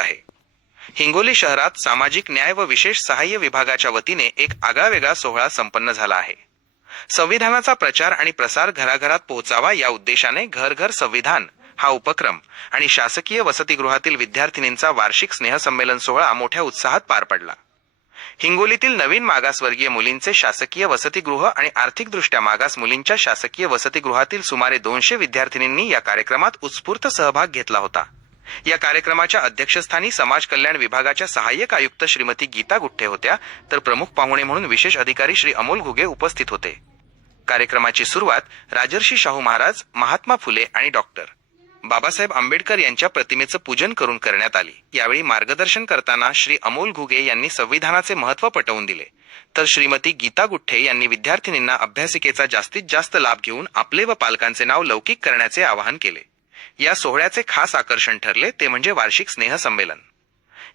आहे। हिंगोली शहरात सामाजिक न्याय व विशेष सहाय्य विभागाच्या वतीने एक आगळावेगळा सोहळा संपन्न झाला आहे। संविधानाचा प्रचार आणि प्रसार घराघरात पोहोचावा या उद्देशाने घर घर संविधान हा उपक्रम आणि शासकीय वसतिगृहातील विद्यार्थिनींचा वार्षिक स्नेहसंमेलन सोहळा मोठ्या उत्साहात पार पडला। हिंगोलीतील नवीन मागासवर्गीय मुलींचे शासकीय वसतिगृह आणि आर्थिकदृष्ट्या मागास मुलींच्या शासकीय वसतिगृहातील सुमारे 200 विद्यार्थिनींनी या कार्यक्रमात उत्स्फूर्त सहभाग घेतला होता। या कार्यक्रमाच्या अध्यक्षस्थानी समाज कल्याण विभागाच्या सहाय्यक आयुक्त श्रीमती गीता गुट्टे होत्या, तर प्रमुख पाहुणे म्हणून विशेष अधिकारी श्री अमोल घुगे उपस्थित होते। कार्यक्रमाची सुरुवात राजर्षी शाहू महाराज, महात्मा फुले आणि डॉक्टर बाबासाहेब आंबेडकर यांच्या प्रतिमेचं पूजन करून करण्यात आली। यावेळी मार्गदर्शन करताना श्री अमोल घुगे यांनी संविधानाचे महत्त्व पटवून दिले, तर श्रीमती गीता गुट्टे यांनी विद्यार्थिनींना अभ्यासिकेचा जास्तीत जास्त लाभ घेऊन आपले व पालकांचे नाव लौकिक करण्याचे आवाहन केले। या सोहळ्याचे खास आकर्षण ठरले ते म्हणजे वार्षिक स्नेहसंमेलन।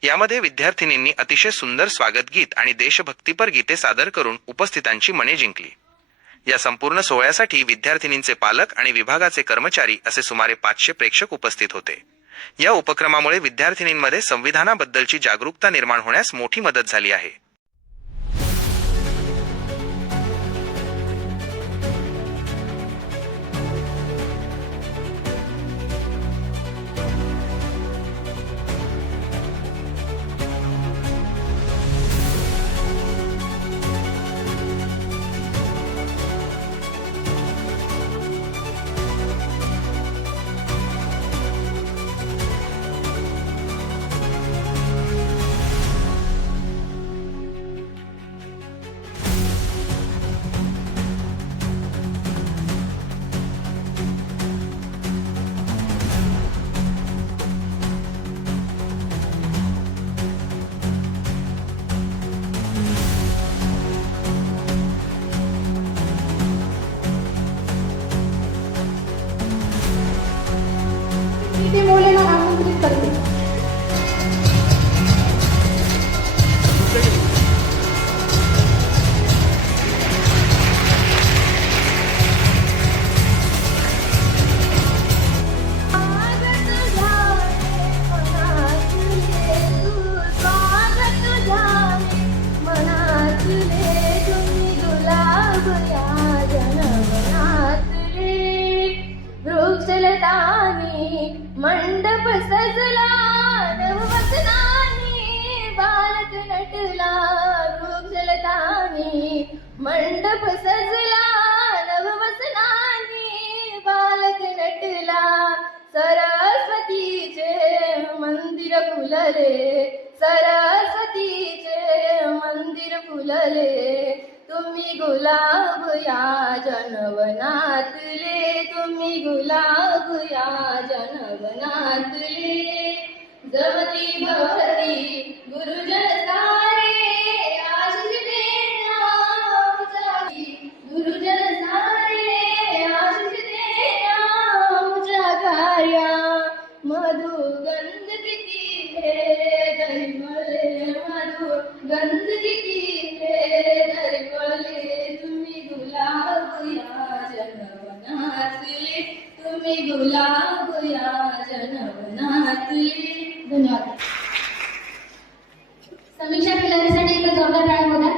यामध्ये विद्यार्थिनींनी अतिशय सुंदर स्वागत गीत आणि देशभक्तीपर गीते सादर करून उपस्थितांची मने जिंकली। या संपूर्ण सोहळ्यासाठी विद्यार्थिनींचे पालक आणि विभागाचे कर्मचारी असे सुमारे 500 प्रेक्षक उपस्थित होते। या उपक्रमामुळे विद्यार्थिनींमध्ये संविधानाबद्दलची जागरूकता निर्माण होण्यास मोठी मदत झाली आहे। मुलींना आमंत्रित करते। मंडप सजला नववसनानी बालक नटला, वृक्षलतानी मंडप सजला नववसनानी बालक नटला। सरस्वतीचे मंदिर फुलले, सरस्वतीचे मंदिर फुलले, तुम्ही गुलाब या जनवनातले, तुम्ही गुलाब या जनवनातले। जमती भवती गुरुजन सारे आशिष देना मुझी, गुरुजन सारे आशिष देना मुझा कार्या। मधु गंध किती है दरिमळे, मधु गंध किती है दरिमळे, तुम्ही गुलाब या जनवनातले, तुम्ही गुलाब या जनवनातले। धन्यवाद। समीक्षा केल्यासाठी एक जोरदार टाळ्या होत्या।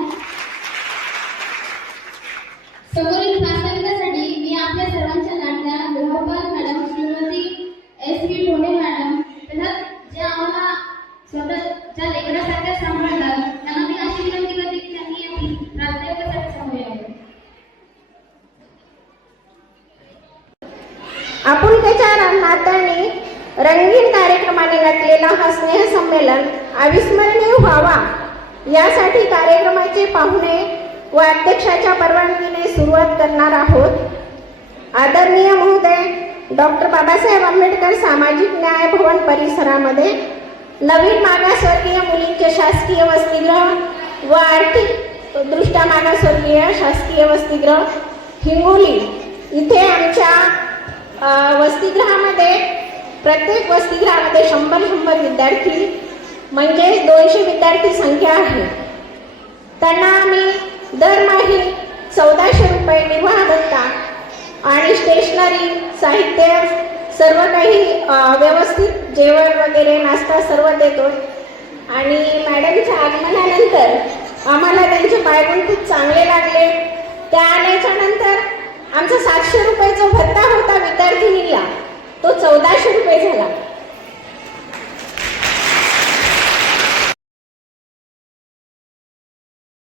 समोरील प्रास्ताविकासाठी मी आपल्या सर्वांच्या लाडक्या गृहपाल मॅडम श्रीमती S.V. टोणे मॅडम, तसंच जे आम्हाला स्वतःच्या लेकरासारख्या सांभाळतात त्यांना मी अशी विनंती करते की त्यांनी प्रास्ताविकासाठी समोर यावे। आपुलकीच्या नात्याने रंगीन कार्यक्रमाने नटलेला हा स्नेहसंमेलन अविस्मरणीय व्हावा यासाठी कार्यक्रमाचे पाहुणे व अध्यक्षाच्या परवानगीने सुरुवात करणार आहोत। आदरणीय महोदय डॉक्टर बाबासाहेब आंबेडकर सामाजिक न्याय भवन परिसरामध्ये नवीन मागासवर्गीय मुलींचे शासकीय वसतिगृह व आर्थिक दृष्ट्या मागासवर्गीय शासकीय वसतिगृह हिंगोली इथे आमच्या वसतिगृहामध्ये प्रत्येक वसतिगृहामध्ये 100 विद्यार्थी म्हणजे 200 विद्यार्थी संख्या आहे। त्यांना आम्ही दरमहा 1400 रुपये निर्वाह भत्ता आणि स्टेशनरी साहित्य सर्व काही व्यवस्थित जेवण वगैरे नाश्ता सर्व देतो आणि मॅडमच्या आगमनानंतर आम्हाला त्यांचे पायगुण खूप चांगले लागले. त्या आल्याच्या नंतर आमचं 700 रुपयाचं